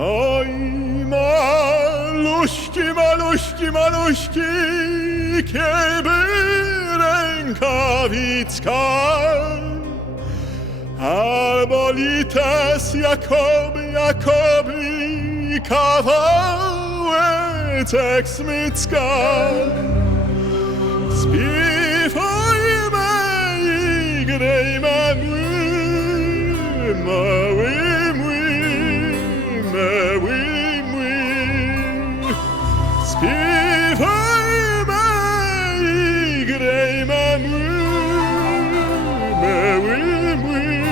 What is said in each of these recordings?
Oj, maluśki, maluśki, maluśki, kiedy rękawicka, albo lites jakoby kawałeczek smycka. Śpiewajmy i grejmy mały młyn. Śpiewajmy i grejmy mały młyn.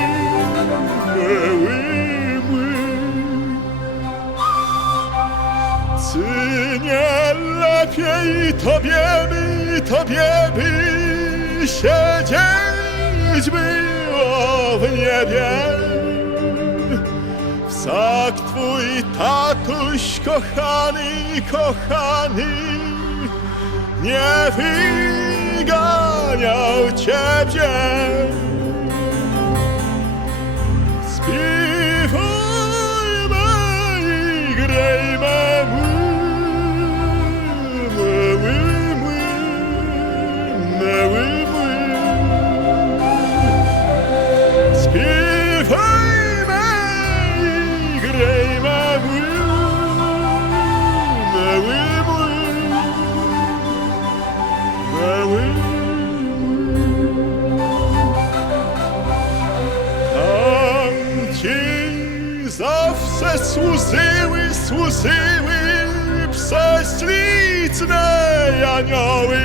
Czy nie lepiej tobie by siedzieć było w niebie? Wsak twój tatuś kochany nie wyganiał ciebie. Śpiewajmy i grejmy zawsze służyły prześliczne anioły,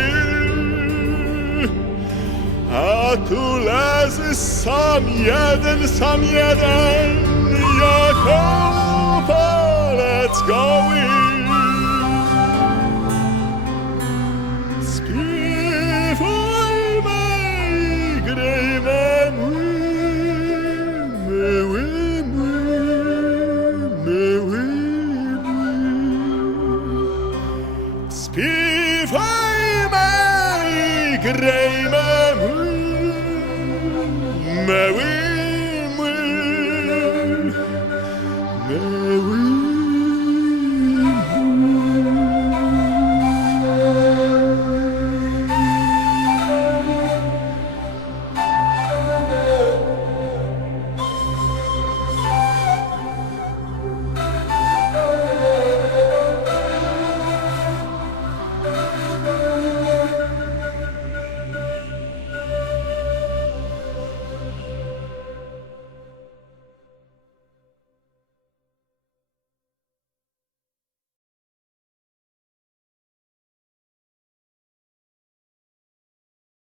a tu leży sam jeden, jako palec goły. Śpiewajmy i grejmy śpiewajmy i grejmy mały